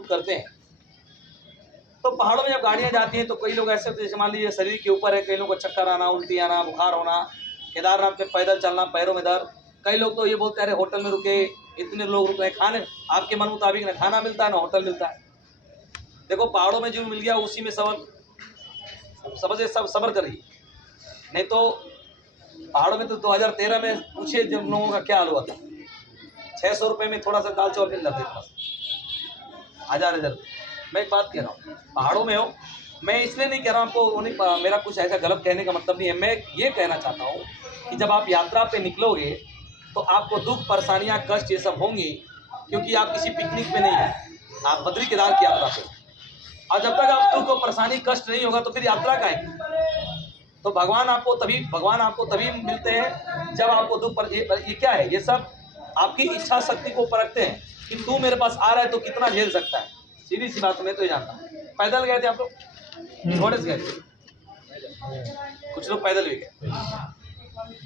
अनुभूत करते हैं। तो पहाड़ों में जब गाड़ियां जाती हैं तो कई लोग ऐसे होते हैं, जैसे मान लीजिए शरीर के ऊपर है, कई लोगों को चक्कर आना, उल्टी आना, बुखार होना, केदारनाथ में पैदल चलना, पैरों में दर्द। कई लोग तो ये बोलते हैं अरे होटल में रुके, इतने लोग रुके हैं, खाने आपके मन मुताबिक ना खाना मिलता है ना होटल मिलता है। देखो पहाड़ों में जो मिल गया उसी में सब सब्र करिए, नहीं तो पहाड़ों में तो 2013 में पूछे जब लोगों का क्या हाल हुआ था। 600 रुपये में थोड़ा सा दाल चावल मिल जाते थे, 1000 मैं एक बात कह रहा हूँ, पहाड़ों में हो, मैं इसलिए नहीं कह रहा हूँ आपको, मेरा कुछ ऐसा गलत कहने का मतलब नहीं है। मैं ये कहना चाहता हूँ कि जब आप यात्रा पे निकलोगे तो आपको दुख, परेशानियाँ, कष्ट ये सब होंगी, क्योंकि आप किसी पिकनिक में नहीं हैं, आप बद्री केदार की यात्रा पे। और जब तक आप दुख और परेशानी, कष्ट नहीं होगा तो फिर यात्रा का है। तो भगवान आपको तभी मिलते हैं जब आपको दुख पर। ये क्या है, ये सब आपकी इच्छा शक्ति को परखते हैं कि तू मेरे पास आ रहा है तो कितना झेल सकता है। सीधी सी बात मैं तो ये जानता हूँ। पैदल गए थे आप लोग, घोड़े से गए थे, कुछ लोग पैदल भी गए।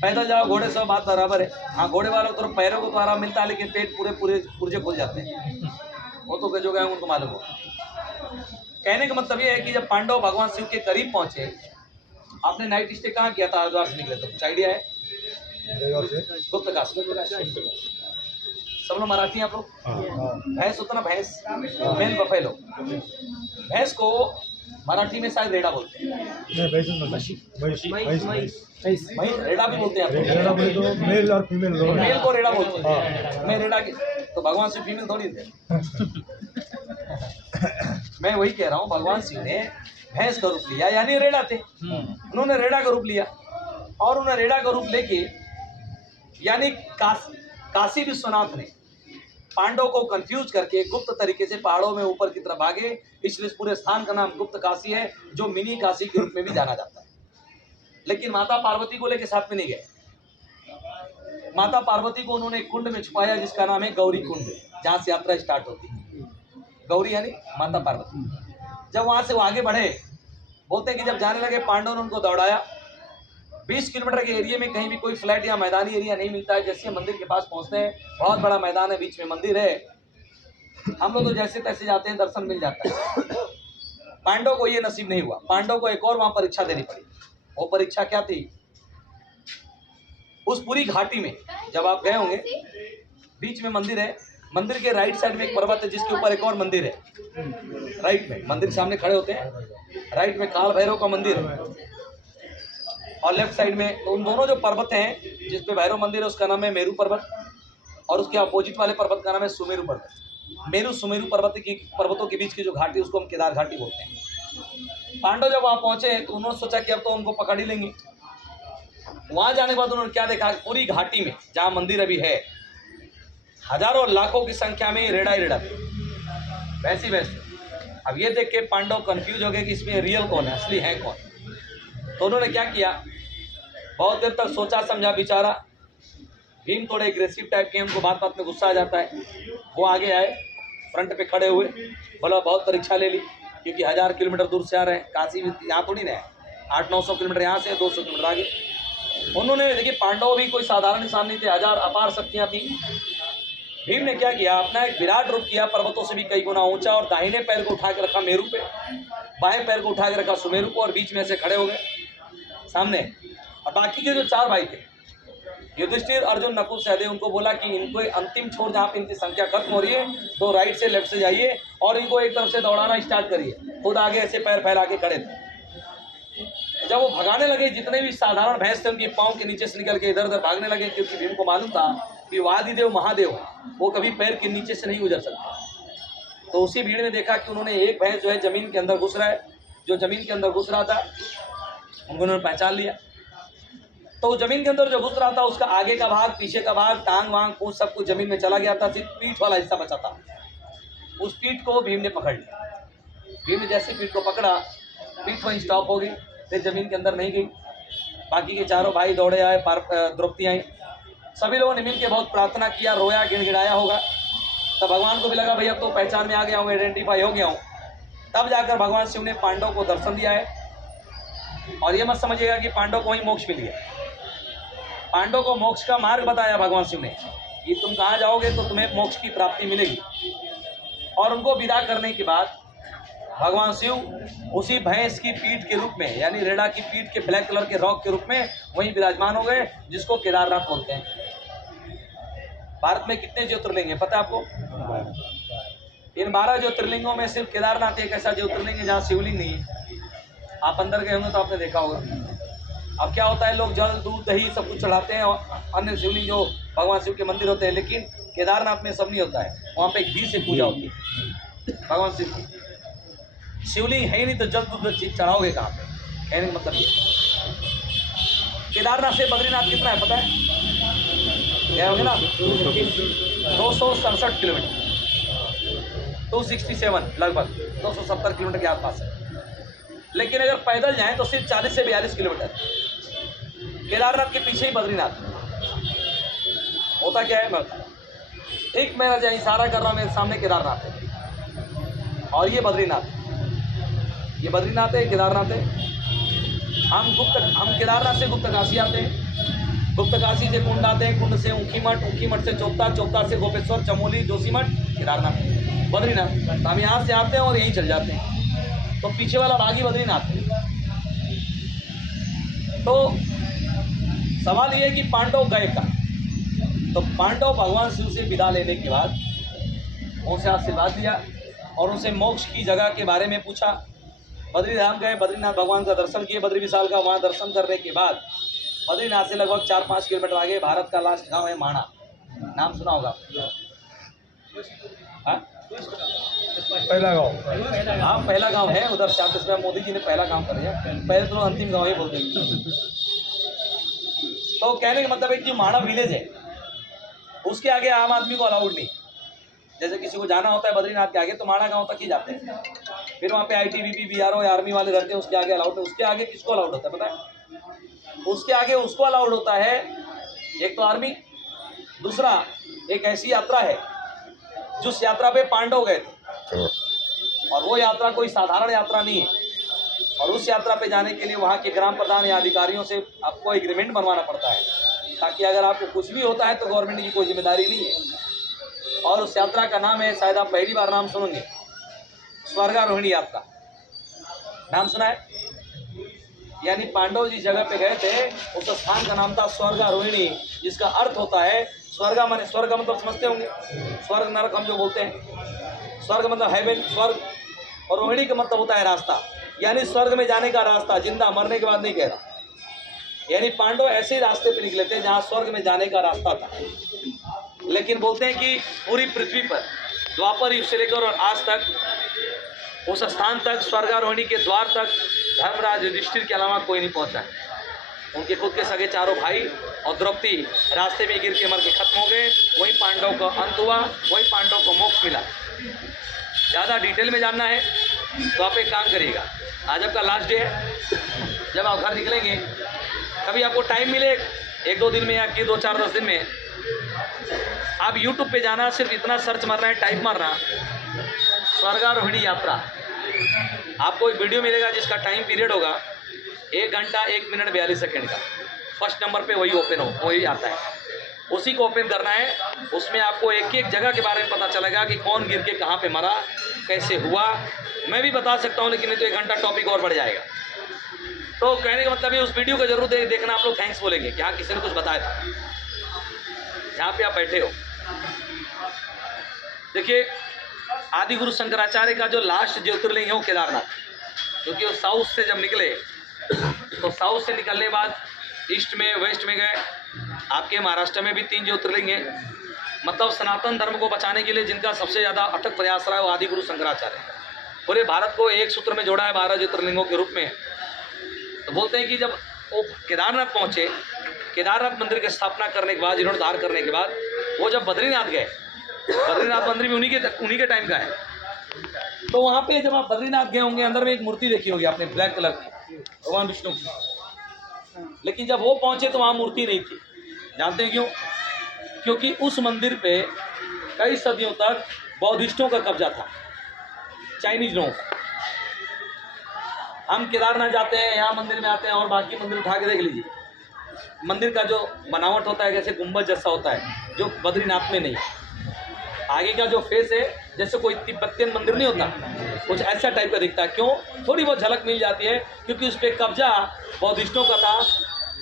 पैदल जाओ घोड़े से बात बराबर है। हाँ, घोड़े वालों को तो पैरों को तो आराम मिलता है, लेकिन पेट पूरे पुर्जे खुल जाते हैं, वो तो जो गए उनको मालूम हो। कहने का मतलब ये है कि जब पांडव भगवान शिव के करीब पहुंचे, आपने नाइट स्टे कहाँ किया था? हरिद्वार से निकले तो कुछ आइडिया है? गुप्तकाशी। सब लोग मराठी हैं आप लोग? भैंस होता ना, भैंस, मेल बफेलो, भैंस को मराठी में शायद रेड़ा बोलते हैं। रेड़ा भी बोलते हैं आप लोग? मेल और फीमेल दोनों। मेल को रेड़ा बोलते हैं। मैं रेड़ा की तो भगवान शिव फीमेल थोड़ी थे। मैं वही कह रहा हूँ, भगवान शिव ने भैंस का रूप लिया, यानी रेड़ा थे, उन्होंने रेड़ा का रूप लिया। और उन्होंने रेड़ा का रूप लेके, यानी काशी विश्वनाथ ने पांडव को कंफ्यूज करके गुप्त तरीके से पहाड़ों में ऊपर की तरफ भागे, इसलिए इस पूरे स्थान का नाम गुप्त काशी है, जो मिनी काशी के रूप में भी जाना जाता है। लेकिन माता पार्वती को लेके साथ में नहीं गए। माता पार्वती को उन्होंने एक कुंड में छुपाया जिसका नाम है गौरी कुंड, जहाँ से यात्रा स्टार्ट होती है। गौरी यानी माता पार्वती। जब वहां से वो आगे बढ़े, बोलते हैं कि जब जाने लगे पांडवों ने उनको दौड़ाया। 20 किलोमीटर के एरिया में कहीं भी कोई फ्लैट या मैदानी एरिया नहीं मिलता है। जैसे मंदिर के पास पहुंचते हैं, बहुत बड़ा मैदान है, बीच में मंदिर है, हम लोग तो जैसे तैसे जाते हैं, दर्शन मिल जाता है। पांडव को ये नसीब नहीं हुआ। पांडव को एक और वहां परीक्षा देनी पड़ी। वो परीक्षा क्या थी? उस पूरी घाटी में जब आप गए होंगे, बीच में मंदिर है, मंदिर के राइट साइड में एक पर्वत है जिसके ऊपर एक और मंदिर है। राइट में मंदिर सामने खड़े होते हैं, राइट में काल भैरव का मंदिर है और लेफ्ट साइड में, तो उन दोनों जो पर्वत हैं जिसपे भैरव मंदिर है उसका नाम है मेरू पर्वत, और उसके अपोजिट वाले पर्वत का नाम है सुमेरु पर्वत। मेरू सुमेरु पर्वतों के बीच की जो घाटी उसको हम केदार घाटी बोलते हैं। पांडव जब वहां पहुंचे तो उन्होंने सोचा कि अब तो उनको पकड़ ही लेंगे। वहां जाने के बाद उन्होंने क्या देखा, पूरी घाटी में जहाँ मंदिर अभी है, हजारों लाखों की संख्या में रेड़ा ही रेड़ा थे, वैसी वैसे। अब ये देख के पांडव कंफ्यूज हो गए कि इसमें रियल कौन है, असली है कौन। तो उन्होंने क्या किया, बहुत देर तक सोचा समझा विचारा। भीम थोड़े एग्रेसिव टाइप के, उनको बात बात में गुस्सा आ जाता है। वो आगे आए, फ्रंट पे खड़े हुए, बोला बहुत परीक्षा ले ली, क्योंकि 1000 किलोमीटर दूर से आ रहे हैं। काशी में यहाँ थोड़ी ना है, 800-900 किलोमीटर यहाँ से, 200 किलोमीटर आगे। उन्होंने देखिए, पांडव भी कोई साधारण इंसान नहीं थे, 1000 अपार शक्तियाँ थी। भीम ने क्या किया, अपना एक विराट रूप किया, पर्वतों से भी कई गुना ऊंचा, और दाहिने पैर को उठा के रखा मेरू पे, बाएं पैर को उठा के रखा सुमेरु को, और बीच में से खड़े हो गए सामने। और बाकी के जो 4 भाई थे, युधिष्ठिर, अर्जुन, नकुल, सहदेव, उनको बोला कि इनको अंतिम छोर जहाँ पे इनकी संख्या खत्म हो रही है, तो राइट से लेफ्ट से जाइए और इनको एक तरफ से दौड़ाना स्टार्ट करिए। खुद आगे ऐसे पैर फैला के खड़े थे। जब वो भगाने लगे, जितने भी साधारण भैंस थे उनके पाँव के नीचे से निकल के इधर उधर भागने लगे, क्योंकि भीम को मालूम था कि वादिदेव महादेव, वो कभी पैर के नीचे से नहीं गुजर सकते। तो उसी भीड़ में देखा कि उन्होंने एक भैंस जो है जमीन के अंदर घुस रहा है, जो जमीन के अंदर घुस रहा था उन्होंने पहचान लिया। तो जमीन के अंदर जो घुस रहा था उसका आगे का भाग, पीछे का भाग, टांग वांग पूंछ सब कुछ जमीन में चला गया था, सिर्फ पीठ वाला हिस्सा बचा था। उस पीठ को भीम ने पकड़ लिया। भीम ने जैसे पीठ को पकड़ा, पीठ वहीं स्टॉप हो गई, फिर जमीन के अंदर नहीं गई। बाकी के 4 भाई दौड़े आए, द्रौपदी आई, सभी लोगों ने मिल के बहुत प्रार्थना किया, रोया, गिड़गिड़ाया होगा। तब भगवान को भी लगा भाई अब तो पहचान में आ गया हूँ, आइडेंटिफाई हो गया हूँ। तब जाकर भगवान शिव ने पांडव को दर्शन दिया है। और ये मत समझिएगा कि पांडव को ही मोक्ष मिल गया। पांडव को मोक्ष का मार्ग बताया भगवान शिव ने कि तुम कहाँ जाओगे तो तुम्हें मोक्ष की प्राप्ति मिलेगी। और उनको विदा करने के बाद भगवान शिव उसी भैंस की पीठ के रूप में, यानी रेड़ा की पीठ के ब्लैक कलर के रॉक के रूप में वहीं विराजमान हो गए, जिसको केदारनाथ बोलते हैं। भारत में कितने ज्योतिर्लिंग हैं पता है आपको? इन 12 ज्योतिर्लिंगों में सिर्फ केदारनाथ एक ऐसा ज्योतिर्लिंग है जहाँ शिवलिंग नहीं है। आप अंदर गए होंगे तो आपने देखा होगा। अब क्या होता है, लोग जल दूध दही सब कुछ चढ़ाते हैं और अन्य शिवलिंग जो भगवान शिव के मंदिर होते हैं, लेकिन केदारनाथ में सब नहीं होता है। वहाँ पे घी से पूजा होती है भगवान शिव की। शिवलिंग है ही नहीं तो जल दूध चढ़ाओगे कहाँ पे? कहने का मतलब ये, केदारनाथ से बद्रीनाथ कितना है पता है? क्या होंगे ना 267 किलोमीटर, 267 लगभग 270 किलोमीटर के आसपास है। लेकिन अगर पैदल जाएं तो सिर्फ 40 से 42 किलोमीटर। केदारनाथ के पीछे ही बद्रीनाथ। होता क्या है, ठीक मैं इशारा कर रहा हूँ, मेरे सामने केदारनाथ है और ये बद्रीनाथ, ये बद्रीनाथ है, केदारनाथ है। हम केदारनाथ से गुप्तकाशी आते हैं, गुप्तकाशी से कुंड आते हैं, कुंड से ऊखी मठ से चोपता, चोपता से गोपेश्वर, चमोली, जोशीमठ, केदारनाथ, बद्रीनाथ। तो हम यहाँ से आते हैं और यहीं चल जाते हैं। तो पीछे वाला भाग ही बद्रीनाथ है। तो सवाल ये है कि पांडव गए का, तो पांडव भगवान शिव से विदा लेने के बाद उनसे आशीर्वाद लिया और उनसे मोक्ष की जगह के बारे में पूछा। बद्रीधाम गए, बद्रीनाथ भगवान का दर्शन किए, बद्री विशाल का। वहाँ दर्शन करने के बाद बद्रीनाथ से लगभग 4-5 किलोमीटर आगे भारत का लास्ट गांव है माणा। नाम सुना होगा? पहला गांव, हाँ पहला गांव है उधर। 36 में मोदी जी ने पहला काम कर दिया, पहले तो अंतिम गांव ही बोलते हैं। तो कहने का मतलब है कि माणा विलेज है, उसके आगे आम आदमी को अलाउड नहीं। जैसे किसी को जाना होता है बद्रीनाथ के आगे तो माणा गांव तक ही जाते हैं, फिर वहाँ पे ITBP, BRO या आर्मी वाले रहते हैं, उसके आगे अलाउड नहीं। उसके आगे किसको अलाउड होता है पता है? उसके आगे उसको अलाउड होता है एक तो आर्मी, दूसरा एक ऐसी यात्रा है जिस यात्रा पे पांडव गए थे, और वो यात्रा कोई साधारण यात्रा नहीं है। और उस यात्रा पे जाने के लिए वहाँ के ग्राम प्रधान या अधिकारियों से आपको एग्रीमेंट बनवाना पड़ता है, ताकि अगर आपको कुछ भी होता है तो गवर्नमेंट की कोई जिम्मेदारी नहीं है। और उस यात्रा का नाम है, शायद आप पहली बार नाम सुनेंगे, स्वर्गारोहिणी यात्रा। नाम सुना है? यानी पांडव जिस जगह पे गए थे उस स्थान का नाम था स्वर्गारोहिणी, जिसका अर्थ होता है स्वर्गा माने, स्वर्ग का मतलब समझते होंगे, स्वर्ग नरक हम जो बोलते हैं। स्वर्ग मतलब हेवन, स्वर्ग, और रोहिणी का मतलब होता है रास्ता, यानी स्वर्ग में जाने का रास्ता, जिंदा मरने के बाद नहीं कह रहा। यानी पांडव ऐसे रास्ते पे निकले थे जहाँ स्वर्ग में जाने का रास्ता था। लेकिन बोलते हैं कि पूरी पृथ्वी पर द्वापर युग से लेकर और आज तक उस स्थान तक, स्वर्गारोहिणी के द्वार तक, धर्मराज युधिष्ठिर के अलावा कोई नहीं पहुंचा। उनके खुद के सगे चारों भाई और द्रौपदी रास्ते में गिर के मर के खत्म हो गए। वहीं पांडव का अंत हुआ, वहीं पांडव को मोक्ष मिला। ज़्यादा डिटेल में जानना है तो आप एक काम करिएगा, आज आपका लास्ट डे है, जब आप घर निकलेंगे, कभी आपको टाइम मिले 1-2 दिन में या कि 2-4-10 दिन में, आप YouTube पे जाना, सिर्फ इतना सर्च मारना है, टाइप मारना स्वर्गारोहिणी यात्रा। आपको एक वीडियो मिलेगा जिसका टाइम पीरियड होगा 1 घंटा 1 मिनट 42 सेकेंड का। फर्स्ट नंबर पे वही ओपन हो, वही आता है, उसी को ओपन करना है। उसमें आपको एक एक जगह के बारे में पता चलेगा कि कौन गिर के कहाँ पे मरा, कैसे हुआ। मैं भी बता सकता हूँ, लेकिन नहीं तो 1 घंटा टॉपिक और बढ़ जाएगा। तो कहने का मतलब है उस वीडियो को जरूर देखना। आप लोग थैंक्स बोलेंगे कि हाँ किसी ने कुछ बताया था। जहाँ पे आप बैठे हो, देखिए आदि गुरु शंकराचार्य का जो लास्ट ज्योतिर्लिंग है वो केदारनाथ, क्योंकि वो साउथ से जब निकले तो साउथ से निकलने बाद ईस्ट में, वेस्ट में गए। आपके महाराष्ट्र में भी 3 ज्योतिर्लिंग हैं। मतलब सनातन धर्म को बचाने के लिए जिनका सबसे ज़्यादा अथक प्रयास रहा है वो आदि गुरु शंकराचार्य। पूरे भारत को एक सूत्र में जोड़ा है 12 ज्योतिर्लिंगों के रूप में। तो बोलते हैं कि जब वो केदारनाथ पहुँचे, केदारनाथ मंदिर की स्थापना करने के बाद, जीर्णोद्धार करने के बाद, वो जब बद्रीनाथ गए, बद्रीनाथ मंदिर भी उन्हीं के टाइम का है। तो वहाँ पे जब आप बद्रीनाथ गए होंगे, अंदर में एक मूर्ति देखी होगी आपने, ब्लैक कलर की, भगवान विष्णु की। लेकिन जब वो पहुँचे तो वहाँ मूर्ति नहीं थी। जानते हैं क्यों? क्योंकि उस मंदिर पे कई सदियों तक बौद्धिस्टों का कब्जा था, चाइनीज लोगों का। हम केदारनाथ जाते हैं, यहाँ मंदिर में आते हैं और बाकी मंदिर उठा के देख लीजिए, मंदिर का जो बनावट होता है कैसे गुंबद जैसा होता है, जो बद्रीनाथ में नहीं। आगे का जो फेस है जैसे कोई तिब्बतियन मंदिर नहीं होता, कुछ ऐसा टाइप का दिखता है। क्यों? थोड़ी बहुत झलक मिल जाती है क्योंकि उस पर कब्जा बौद्धिस्टों का था।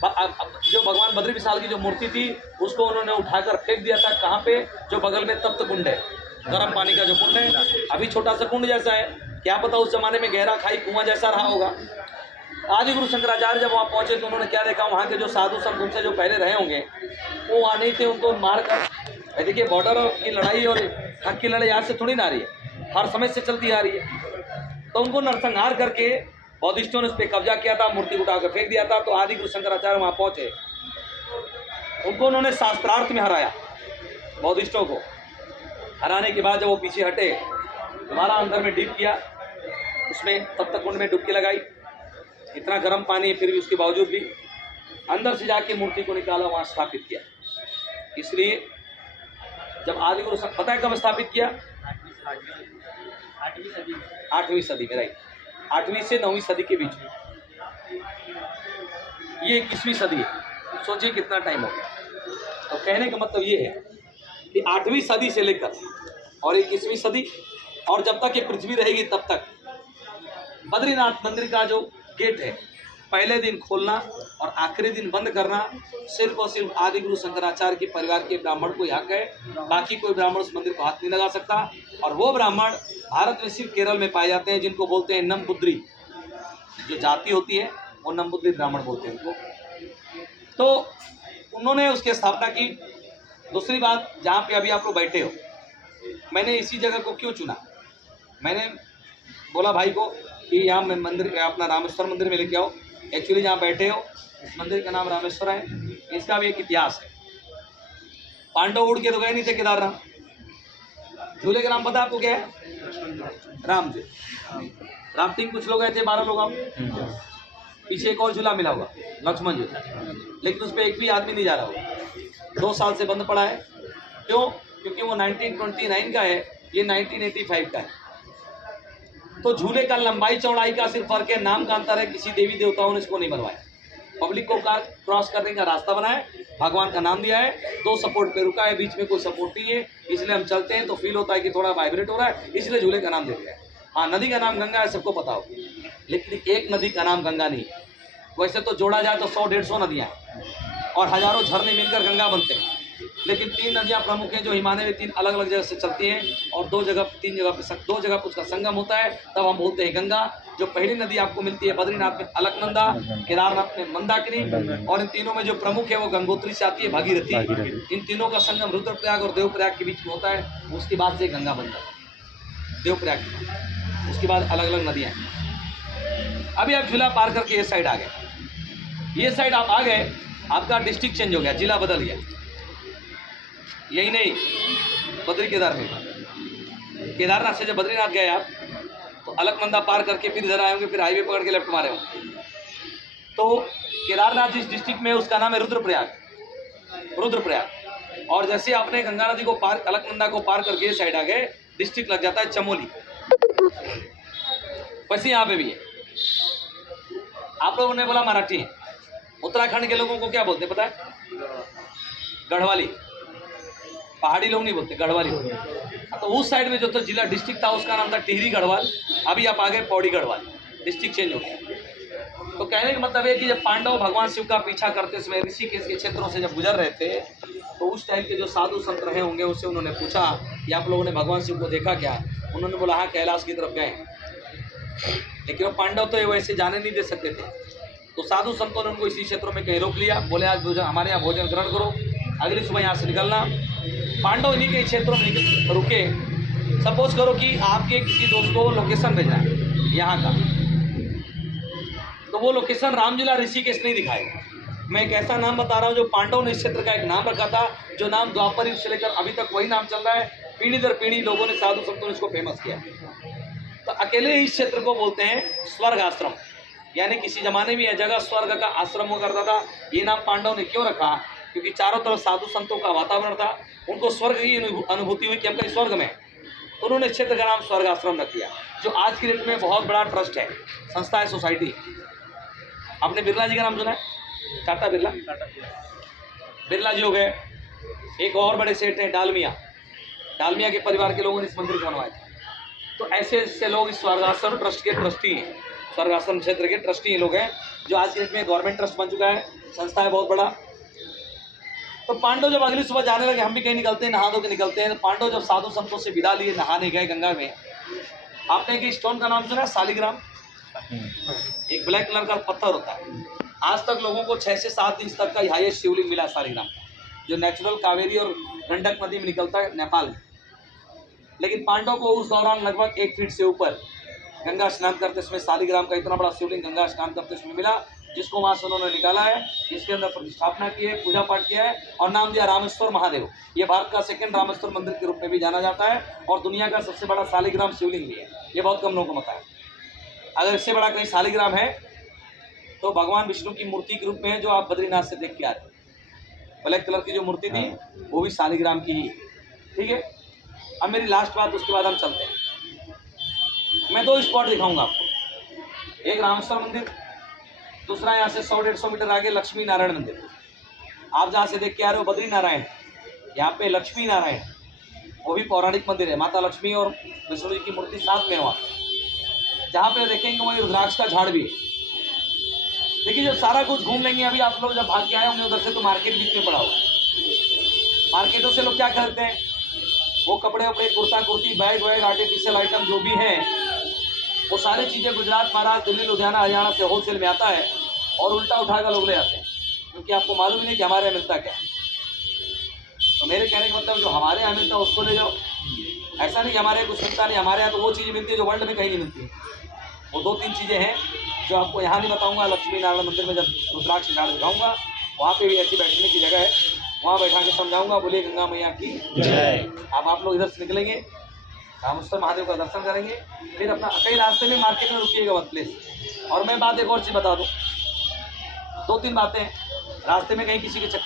जो भगवान बद्री विशाल की जो मूर्ति थी उसको उन्होंने उठाकर फेंक दिया था। कहाँ पे? जो बगल में तप्त कुंड है, गर्म पानी का जो कुंड है, अभी छोटा सा कुंड जैसा है, क्या पता उस जमाने में गहरा खाई कुआं जैसा रहा होगा। आदि गुरु शंकराचार्य जब वहाँ पहुंचे तो उन्होंने क्या देखा, वहाँ के जो साधु संत उनसे जो पहले रहे होंगे वो वहाँ नहीं थे, उनको मार कर। देखिए बॉर्डर की लड़ाई और हक की लड़ाई आज से थोड़ी ना आ रही है, हर समय से चलती आ रही है। तो उनको नरसंहार करके बौद्धिस्टों ने उस पर कब्जा किया था, मूर्ति उठा कर फेंक दिया था। तो आदि गुरु शंकराचार्य वहाँ पहुंचे, उनको उन्होंने शास्त्रार्थ में हराया। बौद्धिस्टों को हराने के बाद जब वो पीछे हटे, दोबारा अंदर में डीप किया, उसमें तप्त कुंड में डुबकी लगाई, इतना गर्म पानी फिर भी उसके बावजूद भी अंदर से जाके मूर्ति को निकाला, वहाँ स्थापित किया। इसलिए जब आदि गुरु पता है कब स्थापित किया? 8वीं सदी में, राइट, 8वीं से 9वीं सदी के बीच में। ये 21वीं सदी है, सोचिए कितना टाइम हो गया। तो कहने का मतलब ये है कि 8वीं सदी से लेकर और 21वीं सदी और जब तक ये पृथ्वी रहेगी तब तक बद्रीनाथ मंदिर का जो गेट है, पहले दिन खोलना और आखिरी दिन बंद करना सिर्फ और सिर्फ आदि गुरु शंकराचार्य के परिवार के ब्राह्मण को हक है। बाकी कोई ब्राह्मण उस मंदिर को हाथ नहीं लगा सकता। और वो ब्राह्मण भारत में सिर्फ केरल में पाए जाते हैं, जिनको बोलते हैं नम्बुद्री। जो जाति होती है वो नम्बुद्री ब्राह्मण बोलते हैं उनको। तो उन्होंने उसकी स्थापना की। दूसरी बात, जहाँ पे अभी आप लोग बैठे हो, मैंने इसी जगह को क्यों चुना? मैंने बोला भाई को कि यहाँ मैं मंदिर अपना रामेश्वर मंदिर में लेके आओ। एक्चुअली जहाँ बैठे हो इस मंदिर का नाम रामेश्वर है, इसका भी एक इतिहास है। पांडव उड़ के तो गए नहीं थे केदारनाथ। झूले का नाम पता है आपको क्या है? राम जी। राफ्टिंग कुछ लोग गए थे, 12 लोग हम। पीछे एक और झूला मिला होगा, लक्ष्मण जी, लेकिन उस पर एक भी आदमी नहीं जा रहा होगा। 2 साल से बंद पड़ा है। क्यों? क्योंकि वो 1929 का है, ये 1985 का है। तो झूले का लंबाई चौड़ाई का सिर्फ फर्क है, नाम का अंतर है। किसी देवी देवताओं ने इसको नहीं बनवाया, पब्लिक को कार क्रॉस करने का रास्ता बनाया, भगवान का नाम दिया है। 2 सपोर्ट पे रुका है, बीच में कोई सपोर्ट नहीं है, इसलिए हम चलते हैं तो फील होता है कि थोड़ा वाइब्रेट हो रहा है, इसलिए झूले का नाम दे दिया है। हाँ, नदी का नाम गंगा है, सबको पता हो, लेकिन एक नदी का नाम गंगा नहीं। वैसे तो जोड़ा जाए तो 100-150 नदियाँ हैं और हजारों झरने मिलकर गंगा बनते हैं, लेकिन 3 नदियाँ प्रमुख हैं जो हिमालय में 3 अलग अलग जगह से चलती हैं और 2 जगह पे उसका संगम होता है, तब हम बोलते हैं गंगा। जो पहली नदी आपको मिलती है बद्रीनाथ में अलकनंदा, केदारनाथ में मंदाकिनी, और इन तीनों में जो प्रमुख है वो गंगोत्री से आती है, भागीरथी। इन तीनों का संगम रुद्रप्रयाग और देवप्रयाग के बीच में होता है, उसके बाद से गंगा बन जाता है देवप्रयाग। उसके बाद अलग अलग नदियाँ हैं। अभी आप झूला पार करके ये साइड आ गए, ये साइड आप आ गए, आपका डिस्ट्रिक्ट चेंज हो गया, जिला बदल गया। यही नहीं, बद्री केदार में केदारनाथ से जब बद्रीनाथ गए आप तो अलकनंदा पार करके फिर इधर आए होंगे, फिर हाईवे पकड़ के लेफ्ट मारे होंगे। तो केदारनाथ जिस डिस्ट्रिक्ट में है उसका नाम है रुद्रप्रयाग। और जैसे आपने गंगा नदी को पार, अलकनंदा को पार करके साइड आ गए, डिस्ट्रिक्ट लग जाता है चमोली। वैसे यहाँ पे भी है। आप लोगों ने बोला मराठी है, उत्तराखंड के लोगों को क्या बोलते हैं पता है? गढ़वाली। पहाड़ी लोग नहीं बोलते, गढ़वाली बोलते। तो उस साइड में जो तो जिला डिस्ट्रिक्ट था उसका नाम था टिहरी गढ़वाल। अभी आप आ गए पौड़ी गढ़वाल, डिस्ट्रिक्ट चेंज हो गया। तो कहने का मतलब है कि जब पांडव भगवान शिव का पीछा करते समय ऋषिकेश के क्षेत्रों से जब गुजर रहे थे तो उस टाइम के जो साधु संत रहे होंगे उससे उन्होंने पूछा कि आप लोगों ने भगवान शिव को देखा क्या? उन्होंने बोला हाँ, कैलाश की तरफ गए। लेकिन वो पांडव तो वैसे जाने नहीं दे सकते थे, तो साधु संतों ने उनको इसी क्षेत्रों में कहीं रोक लिया। बोले आज भोजन हमारे यहाँ भोजन ग्रहण करो, अगली सुबह यहाँ से निकलना। पांडव इन्हीं के क्षेत्रों में रुके। सपोज करो कि आपके किसी दोस्त को लोकेशन भेजना है यहाँ का, तो वो लोकेशन रामजिला ऋषिकेश नहीं दिखाएगा। मैं एक ऐसा नाम बता रहा हूँ जो पांडव ने इस क्षेत्र का एक नाम रखा था, जो नाम द्वापर युग से लेकर अभी तक वही नाम चल रहा है। पीढ़ी दर पीढ़ी लोगों ने, साधु संतों ने इसको फेमस किया। तो अकेले इस क्षेत्र को बोलते हैं स्वर्ग आश्रम, यानी किसी जमाने में यह जगह स्वर्ग का आश्रम हुआ करता था। ये नाम पांडव ने क्यों रखा? क्योंकि चारों तरफ साधु संतों का वातावरण था, उनको स्वर्ग की अनुभूति हुई कि हम कहीं स्वर्ग में। उन्होंने क्षेत्र का नाम स्वर्ग आश्रम रख दिया, जो आज की डेट में बहुत बड़ा ट्रस्ट है, संस्था है, सोसाइटी। आपने बिरला जी का नाम सुना है? टाटा बिरला जी हो गए। एक और बड़े सेठ हैं डालमिया, डालमिया के परिवार के लोगों ने इस मंदिर को बनवाया था। तो ऐसे ऐसे लोग इस स्वर्गाश्रम ट्रस्ट के ट्रस्टी हैं, स्वर्गाश्रम क्षेत्र के ट्रस्टी लोग हैं, जो आज की डेट में गवर्नमेंट ट्रस्ट बन चुका है, संस्था है बहुत बड़ा। तो पांडव जब अगली सुबह जाने लगे, हम भी कहीं निकलते हैं, नहा धो के निकलते हैं, तो पांडव जब साधु संतों से विदा लिए नहाने गए गंगा में, आपने एक स्टोन का नाम सुना, शालिग्राम? एक ब्लैक कलर का पत्थर होता है। आज तक लोगों को 6 से 7 इंच तक का हाईएस्ट शिवलिंग मिला शालिग्राम, जो नेचुरल कावेरी और गंडक नदी में निकलता है नेपाल में। लेकिन पांडव को उस दौरान लगभग 1 फीट से ऊपर गंगा स्नान करते समय शालिग्राम का इतना बड़ा शिवलिंग गंगा स्नान करते समय मिला, जिसको वहां से उन्होंने निकाला है, इसके अंदर प्रतिष्ठापना की है, पूजा पाठ किया है और नाम दिया रामेश्वर महादेव। ये भारत का 2nd रामेश्वर मंदिर के रूप में भी जाना जाता है और दुनिया का सबसे बड़ा शालिग्राम शिवलिंग भी है। ये बहुत कम लोगों को पता है। अगर इससे बड़ा कहीं शालिग्राम है तो भगवान विष्णु की मूर्ति के रूप में है, जो आप बद्रीनाथ से देख के आ रहे हैं। ब्लैक कलर की जो मूर्ति थी वो भी शालिग्राम की ही, ठीक है। अब मेरी लास्ट बात, उसके बाद हम चलते हैं। मैं 2 स्पॉट दिखाऊंगा आपको, एक रामेश्वर मंदिर, दूसरा यहाँ से 100-150 मीटर आगे लक्ष्मी नारायण मंदिर। आप जहाँ से देख के आ रहे हो बद्री नारायण, यहाँ पे लक्ष्मी नारायण, वो भी पौराणिक मंदिर है, माता लक्ष्मी और विष्णु जी की मूर्ति साथ में वहाँ। जहाँ पे देखेंगे वहीं रुद्राक्ष का झाड़ भी है। देखिए जब सारा कुछ घूम लेंगे, अभी आप लोग जब भाग के आए होंगे उधर से, तो मार्केट बीच में पड़ा हुआ है। मार्केटों से लोग क्या करते हैं, वो कपड़े वपड़े, कुर्ता कुर्ती, बैग वैग, आर्टिफिशियल आइटम जो भी हैं, वो सारी चीज़ें गुजरात, महाराष्ट्र, दिल्ली, लुधियाना, हरियाणा से होलसेल में आता है और उल्टा उठाकर लोग ले आते हैं, क्योंकि आपको मालूम ही नहीं कि हमारे यहाँ मिलता क्या है। तो मेरे कहने का मतलब, जो हमारे यहाँ मिलता है उसको ले जाओ। ऐसा नहीं कि हमारे यहाँ कुछ मिलता नहीं, हमारे यहाँ तो वो चीज़ें मिलती है जो वर्ल्ड में कहीं नहीं मिलती। वो 2-3 चीज़ें हैं जो आपको यहाँ नहीं बताऊँगा। लक्ष्मी नारायण मंदिर में जब रुद्राक्ष झाड़ दिखाऊँगा, वहाँ पे भी ऐसी बैठने की जगह है, वहाँ बैठा के समझाऊँगा। बोलिए गंगा मैया की जय। अब आप लोग इधर से निकलेंगे, रामेश्वर महादेव का दर्शन करेंगे, फिर अपना कई रास्ते में मार्केट में रुकिएगा मत प्लीज। और मैं बात एक और चीज़ बता दूँ, 2-3 बातें, रास्ते में कहीं किसी के चक्कर